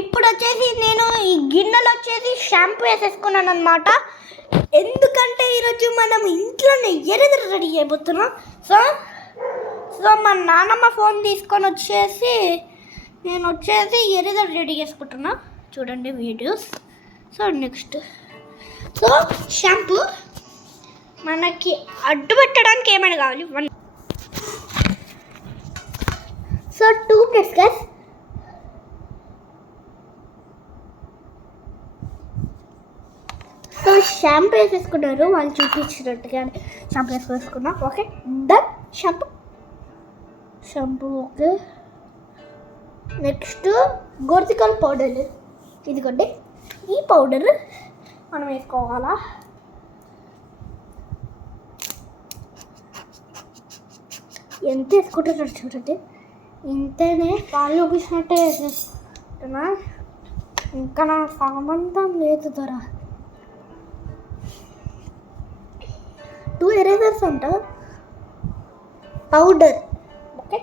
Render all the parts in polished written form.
ఇప్పుడు వచ్చేసి నేను ఈ గిన్నెలో వచ్చేసి షాంపూ వేసేసుకున్నాను అనమాట. ఎందుకంటే ఈరోజు మనం ఇంట్లోనే ఎరేజర్ రెడీ చేయబోతున్నాం. సో మా నాన్నమ్మ ఫోన్ తీసుకొని వచ్చేసి నేను వచ్చేసి ఎరేజర్ రెడీ చేసుకుంటున్నా. చూడండి వీడియోస్. సో నెక్స్ట్ షాంపూ మనకి అడ్డు పెట్టడానికి ఏమైనా కావాలి. 2 ప్లేట్స్ గైస్. సో షాంపూ వేసేసుకున్నారు వాళ్ళు చూపించినట్టుగా షాంపూ వేసుకున్నాం. Okay done. Shampoo okay. Next గోర్తికల్ పౌడర్. ఇదిగోండి ఈ పౌడర్ మనం వేసుకోవాలా. ఎంత వేసుకుంటున్నారు చూడండి. ఇంతనే వాళ్ళు చూపించినట్టే వేసేసుకుంటున్నా. ఇంకా నా సంబంధం లేదు దొర. 2 ఎరేజర్స్ అంట పౌడర్. ఓకే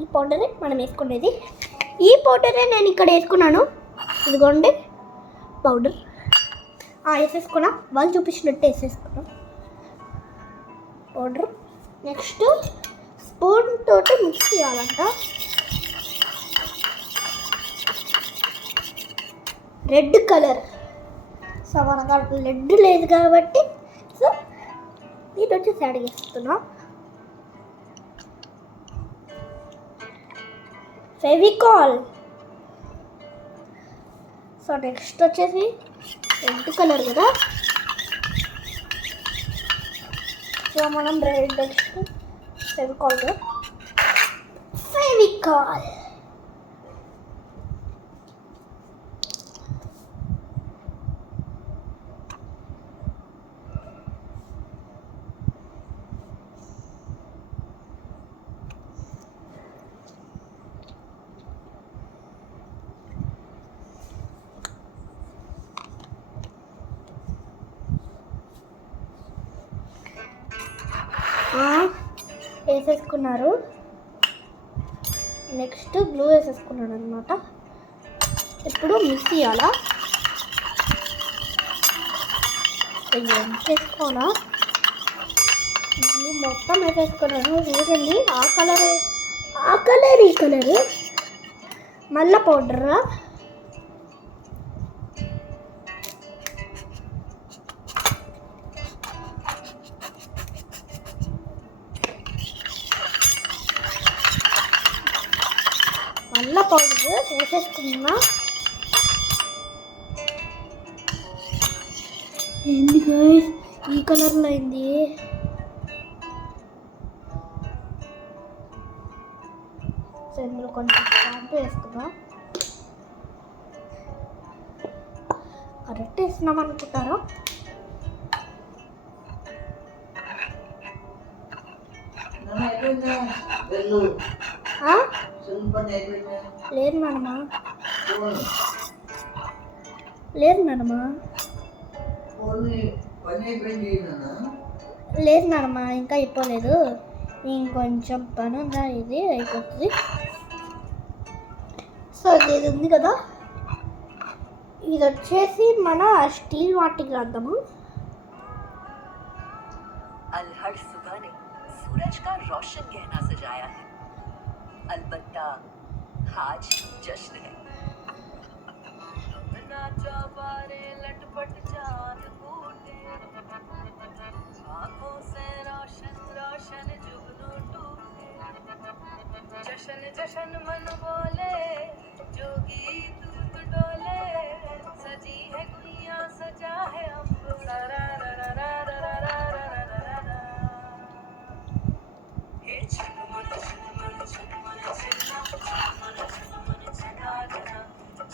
ఈ పౌడరే మనం వేసుకునేది. ఈ పౌడరే నేను ఇక్కడ వేసుకున్నాను. ఇదిగోండి పౌడర్ వేసేసుకున్నా. వాళ్ళు చూపించినట్టు వేసేసుకున్నాం పౌడర్. నెక్స్ట్ స్పూన్ తోటి మిక్స్ చేయాలంట. Red colour. సో మనకు రెడ్ లేదు కాబట్టి సో ఇది వచ్చేసి యాడ్ చేస్తున్నా. ఫెవికాల్. సో నెక్స్ట్ వచ్చేసి రెడ్ కలర్ కదా. సో మనం రెడ్ నెక్స్ట్ ఫెవికాల్. వేసేసుకున్నారు. నెక్స్ట్ గ్లూ వేసేసుకున్నాడు అనమాట. ఇప్పుడు మిక్స్ చేయాలా. వేసుకోవాలా. గ్లూ మొత్తం వేసేసుకున్నాను. చూడండి ఆ కలర్ ఈ కలరు మళ్ళా పౌడరా. మళ్ళా పౌడర్ వేసేసుకున్నా. ఏంది గైస్ ఈ కలర్లో అయింది. ఇందులో కొంచెం షాంపూ వేసుకున్నా. కరెక్ట్ వేస్తున్నాం అనుకుంటారా. లేదు నానమ్మా. లేదు నానమ్మా ఇంకా అయిపోలేదు. ఇంకొంచెం పని ఉందా. ఇది అయిపోతుంది. సో ఇది ఉంది కదా. ఇది వచ్చేసి మన స్టీల్ వాటి గ్రంథము. अलहड़ सुबह ने सूरज का रोशन गहना सजाया है. अलबत्ता आज जश्न है. नाचा बारे लटपट चांद फूटे, आंखों से रोशन रोशन जुगनू टूटे. जशन जशन मन बोले, जोगी दूत डोले. सजी है दुनिया सजा है अम्ब. सरा रा रा रा रा रा रा रा रा रा. हे झुनमुन झुनमुन झुनमुन झुनमुन झुनमुन झुनमुन झुना झुना.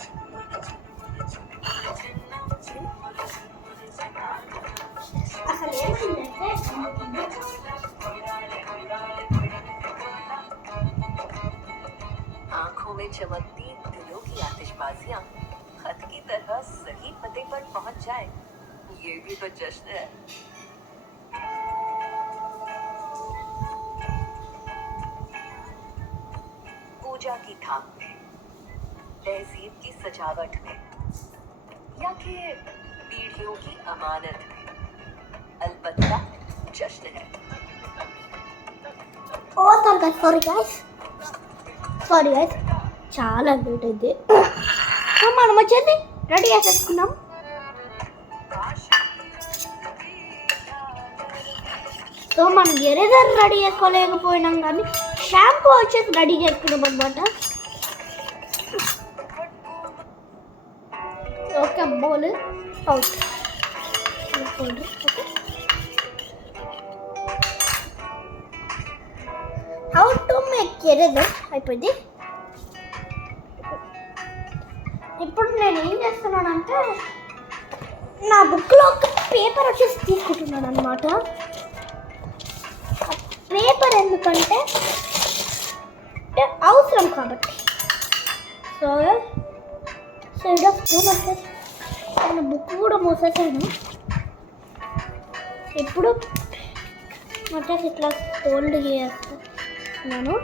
झुनमुन झुनमुन झुनमुन झुनमुन झुनमुन झुनमुन झुना झुना. అసలు ఏమైందంటే आंखों में चमकती दिलों की आतिशबाजियां खत की तरह सही पते पर पहुंच जाए, ये भी तो जश्न है. पूजा की थाप में तहजीब की सजावट में या कि पीढ़ियों की अमानत में, अलबत्ता जश्न है। ఓ సారీ గైస్ చాలా లేట్ అయింది. సో మనం వచ్చేసి రెడీ చేసేసుకున్నాం. సో మనం ఎరేజర్ రెడీ చేసుకోలేకపోయినాం కానీ షాంపూ వచ్చేసి రెడీ చేసుకున్నాం అనమాట. Okay bowl out okay. How to make eraser అయిపోయింది. ఇప్పుడు నేను ఏం చేస్తున్నానంటే నా బుక్లో ఒక పేపర్ వచ్చేసి తీసుకుంటున్నాను అనమాట. పేపర్ ఎందుకంటే అవసరం కాబట్టి. సో ఇక్కడ స్పూన్ వచ్చేసి నేను బుక్ కూడా మూసేసాను. ఇప్పుడు వచ్చేసి ఇట్లా ఫోల్డ్ చేస్తున్నాను.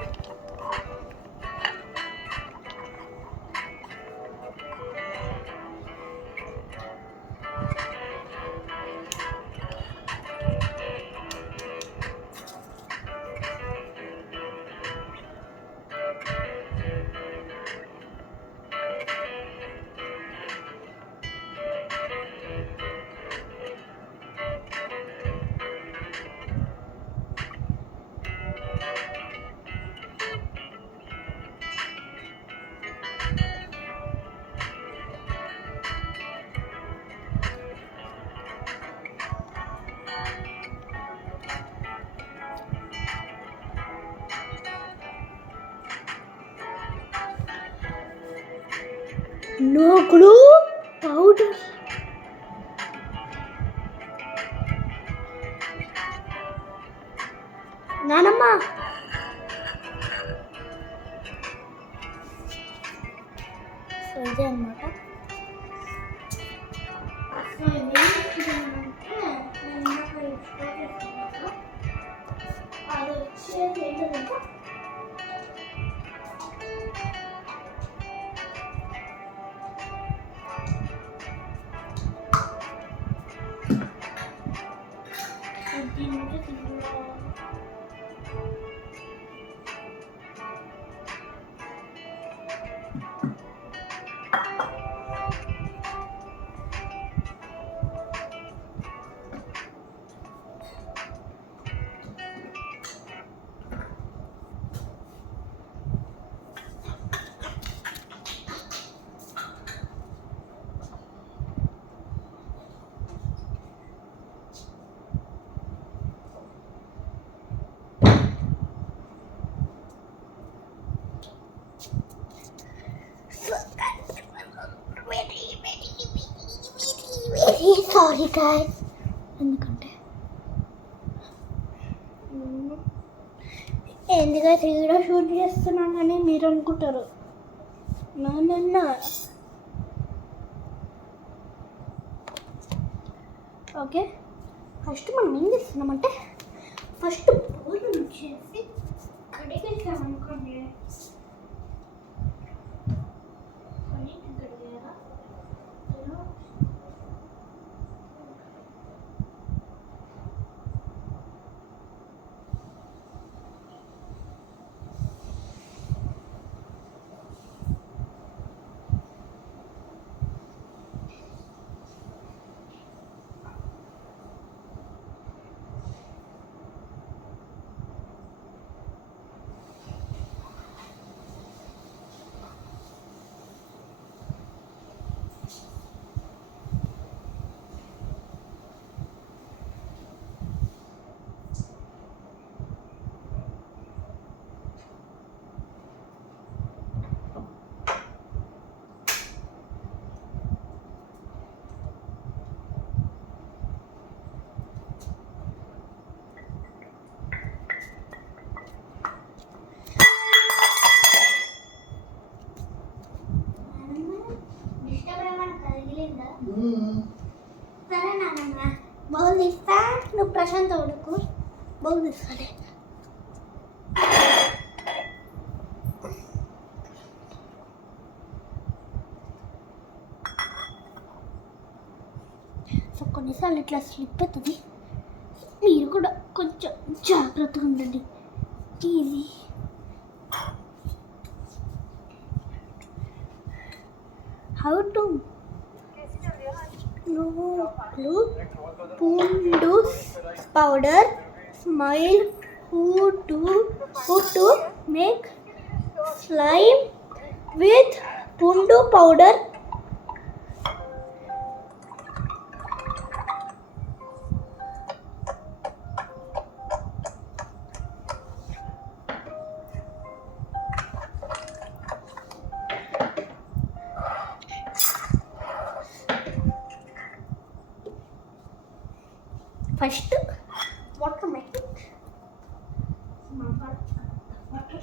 No glue powder. నానమ్మ సో ఇదే అనమాట. అది వచ్చేది ఏంటంటే సారీ గాయ్స్. ఎందుకంటే ఎందుకైతే వీడియో షూట్ చేస్తున్నానని మీరు అనుకుంటారు. నా ఓకే ఫస్ట్ మనం ఏం చేస్తున్నామంటే ఫస్ట్ బౌల్ వచ్చేసి కడిగేసామనుకోండి. సరే నాన్న బౌల్ తీస్తా, నువ్వు ప్రశాంత్ ఉడుకు. బౌల్ తీస్తాలే. కొన్నిసార్లు ఇట్లా స్లిప్ అవుతుంది. మీరు కూడా కొంచెం జాగ్రత్తగా ఉండండి. Easy. How to pundu powder smile who to make slime with pundu powder. First, water making. Water.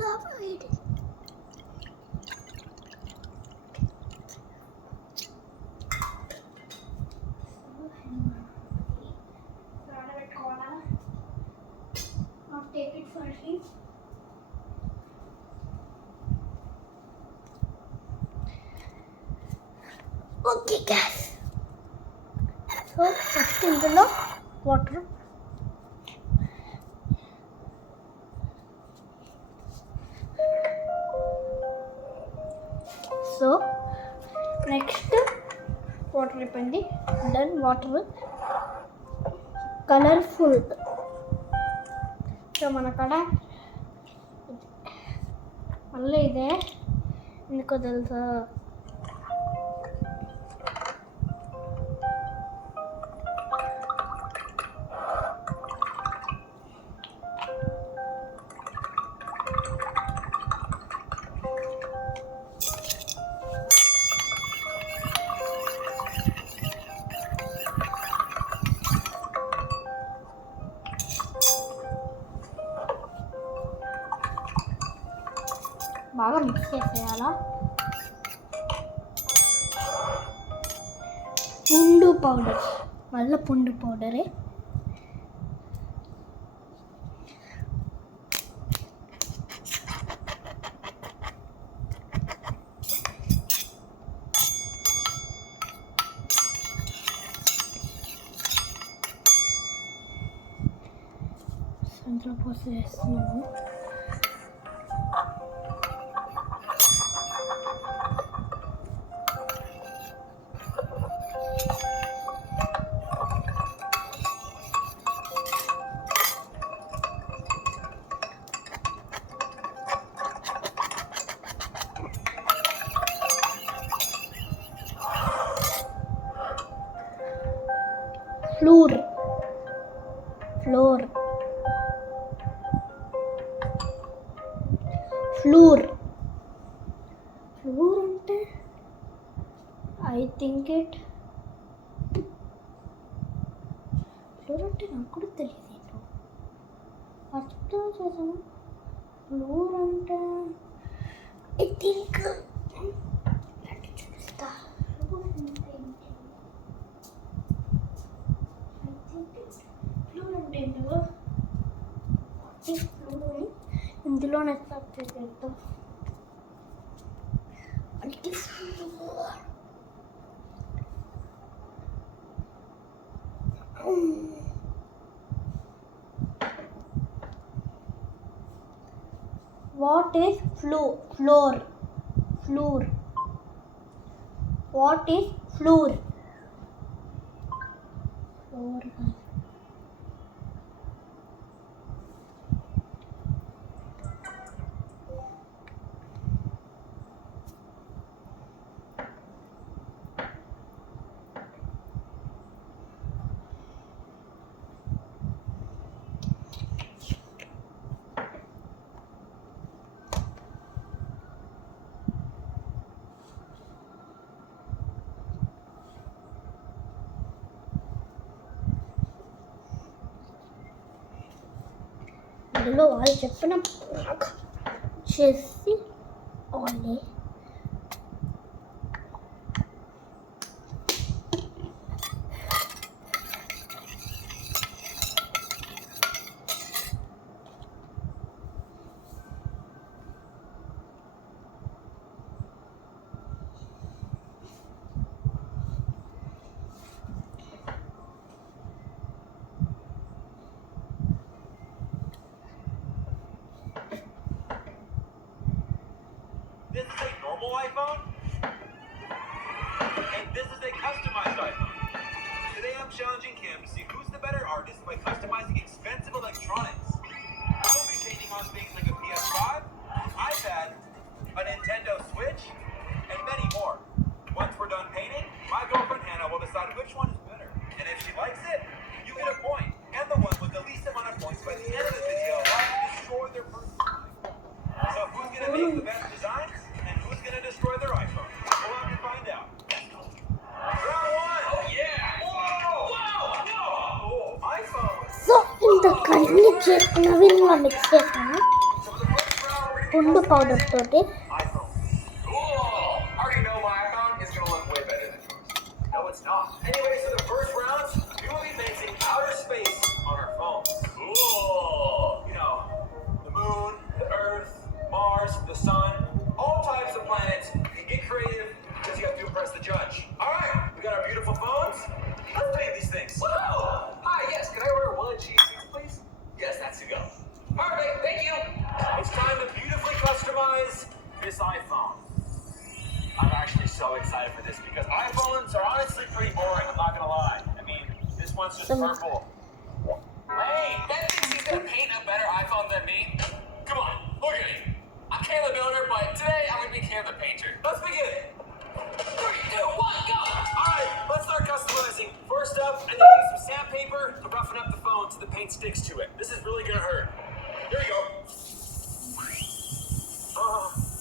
Love it. Take it for him. Okay guys, so first ఇందులో వాటర్, సో నెక్స్ట్ వాటర్ అయిపోయింది. Then water colourful. సో మన కాడ మళ్ళీ ఇదే ఎందుకో తెలుసా, బాగా మిక్స్ చేసేయాలా. పుండు పౌడర్, మళ్ళీ పుండు పౌడరే. ఇంట్లో పోసేస్తున్నాము. ఫ్లోర్ ఫ్లోర్ ఫ్లోర్ ఫ్లోర్ అంటే ఐ థింక్ ఇట్ ఫ్లోర్ అంటే నాకు కూడా తెలియదు. ఏంటో అర్థం చేసాను. ఫ్లోర్ అంటే ఐ థింక్ చూపిస్తా. ఇందులోనే చేద్దాం. What is floor? Floor. What is floor? Floor. అందులో వాళ్ళు చెప్పిన చేసి only This is a customized iPhone. Today I'm challenging Cam to see who's the better artist by customizing expensive electronics. I will be painting on things like a PS5, iPad, a Nintendo Switch, and many more. Once we're done painting, my girlfriend Hannah will decide which one is better. And if she likes it, you get a point. And the one with the least amount of points by the end of the video will destroy their personal iPhone. So who's gonna make the best designs and who's gonna destroy their iPhone? We'll have to find out. Round one! Oh yeah! Whoa! Whoa! Oh, iPhone! So ఇంతకన్నీ చేసుకున్నవి ఇలా mix చేస్తాను So for the first round, we're gonna be గుండు powder customizing తోటి. iPhone. Cool! I already know my iPhone is gonna look way better than yours. No, it's not. Anyway, so the first round, we will be painting outer space on our phones. Cool! You know, the moon, the Earth, Mars, the sun, all types of planets. You can get creative because you have to impress the judge. All right, we got our beautiful phones. Let's paint these things. Whoa! Hi, yes, can I order one cheese pizza, please? Yes, that's to go. Perfect, thank you. It's time to beautifully customize this iPhone. I'm actually so excited for this because iPhones are honestly pretty boring, I'm not gonna lie. I mean, this one's just purple. Hey, Ben thinks he's gonna paint a better iPhone than me. Come on, look at me. I'm Cam the Builder, but today I'm gonna be Cam the Painter. Let's begin. 3, 2, 1, go! Alright, let's start customizing. First up, I need to use some sandpaper to roughen up the phone so the paint sticks to it. This is really gonna hurt. Here we go.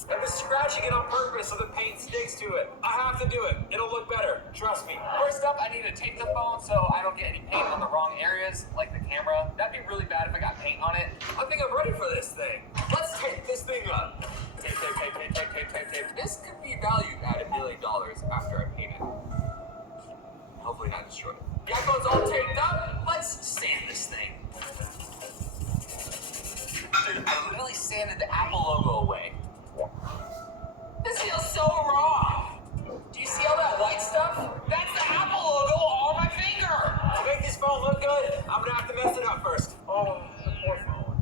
I've been scratching it on purpose so the paint sticks to it. I have to do it. It'll look better. Trust me. First up, I need to tape the phone so I don't get any paint on the wrong areas, like the camera. That'd be really bad if I got paint on it. I think I'm ready for this thing. Let's tape this thing up. Tape, tape, tape, tape, tape, tape, tape, tape. This could be valued at $1 million after I paint it. Hopefully not destroy it. The iPhone's all taped up. Let's sand this thing. Dude, I literally sanded the Apple logo away. This feels so wrong. Do you see all that white stuff? That's the Apple logo on my finger. To make this phone look good, I'm gonna have to mess it up first. Oh, the poor phone.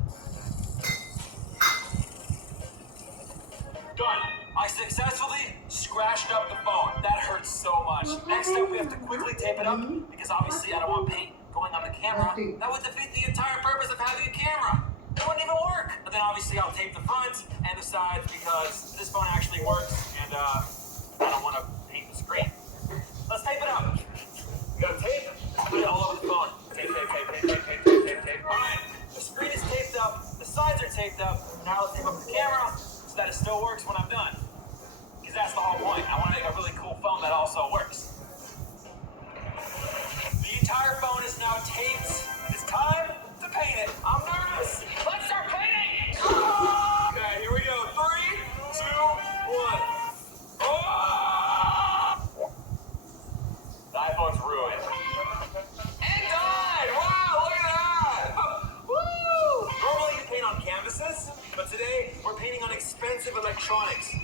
Done. I successfully scratched up the phone. That hurts so much. Next up, we have to quickly tape it up because obviously I don't want paint going on the camera. That would defeat the entire purpose of having a camera. It wouldn't even work. And then obviously I'll tape the front and the sides because this phone actually works and I don't want to paint the screen. Let's tape it up. We got tape. Put it all over the phone. Tape, tape, tape, tape, tape, tape, tape, tape, tape. All right. The screen is taped up. The sides are taped up. Now let's tape up the camera so that it still works when I'm done. Because that's the whole point. I want to make a really cool phone that also works. The entire phone is now taped. It's time to paint it. I'm nervous. Let's start painting. Okay, here we go. 3, 2, 1. Oh! The iPhone's ruined. And done! Wow, look at that! Woo! Normally you paint on canvases, but today we're painting on expensive electronics.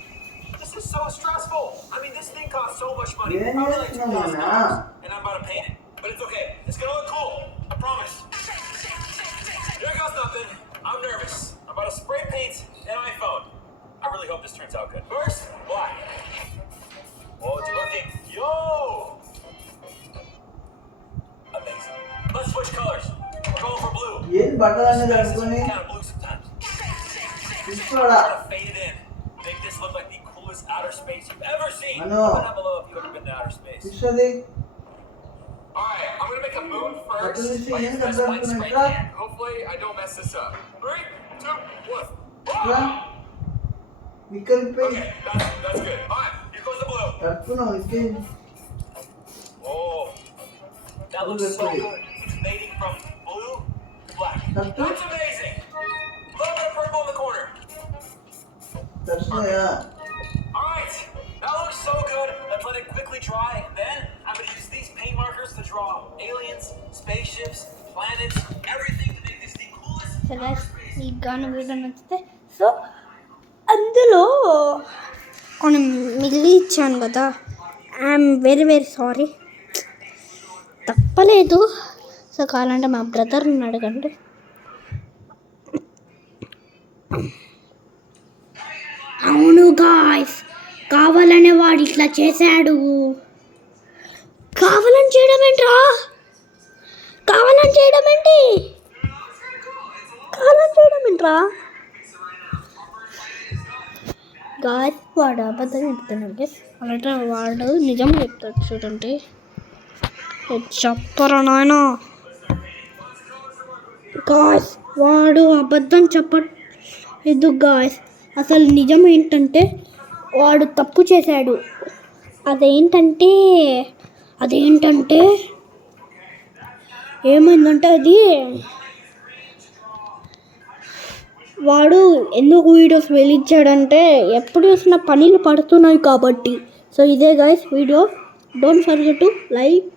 This is so stressful. I mean, this thing costs so much money. Probably like $2,000. And I'm about to paint it. But it's okay. It's gonna look cool. I promise. Here goes nothing. I'm nervous. I'm about to spray paint an iPhone. I really hope this turns out good. First, black. Oh, it's working. Yo! Amazing. Let's switch colors. We're going for blue. ఏం బట్టలు అనేది Space is కలుపుకొని kind of blue sometimes. తీసుకోడా Try to fade it in. Make this look like the coolest outer space you've ever seen. I know. Comment down below if you've ever been to outer space. తీసుకోది Alright, I'm gonna make a moon first. బట్టలు తీసి By ఏం using this white spray కలుపుకున్నా can. Hopefully I don't mess this up. 3, 2, 1. ఇట్లా వికల్పై Okay, that's good. Alright, here goes the blue. కలుపుకున్నావు ఇంకే Oh, that looks so good. It's fading from blue to black. That's amazing. A little bit of purple in the corner. దర్శనయా All right, that looks so good. Let's let it quickly dry. And then I'm going to use these paint markers to draw aliens, spaceships, planets, everything to make this the coolest. సరే ఈ గాను వీడియో నచ్చితే సో అందులో మనం మిగిలి ఇచ్చాను కదా I'm very very sorry తప్పలేదు సో కావాలంటే మా బ్రదర్ని అడగండి అవును గాయ్స్ కావాలనే వాడు ఇట్లా చేశాడు కావాలని చేయడం ఏంట్రా? కావాలని చేయడం ఏంటి? కావాలని చేయడం ఏంట్రా? గాయస్ వాడు అబద్ధం చెప్తున్నాడు గైస్. అలాంటి వాడు నిజం చెప్తాడు చూడండి. చెప్పరా నాయన గాయస్, వాడు అబద్ధం చెప్పలేదు గాయస్. అసలు నిజం ఏంటంటే వాడు తప్పు చేశాడు. అదేంటంటే ఏమైందంటే అది వాడు ఎందుకు వీడియోస్ వెలిచ్చాడంటే ఎప్పుడు చూసిన పనులు పడుతున్నాయి కాబట్టి. సో ఇదే guys video. Don't forget to like,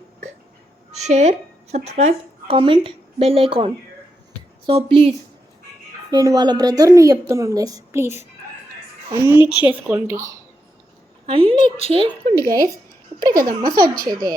share, subscribe, comment, bell icon. So please నేను వాళ్ళ బ్రదర్ని చెప్తున్నాను గైస్, ప్లీజ్ అన్నీ చేసుకోండి గైస్. అప్పుడే కదా మసాజ్ వచ్చేదే.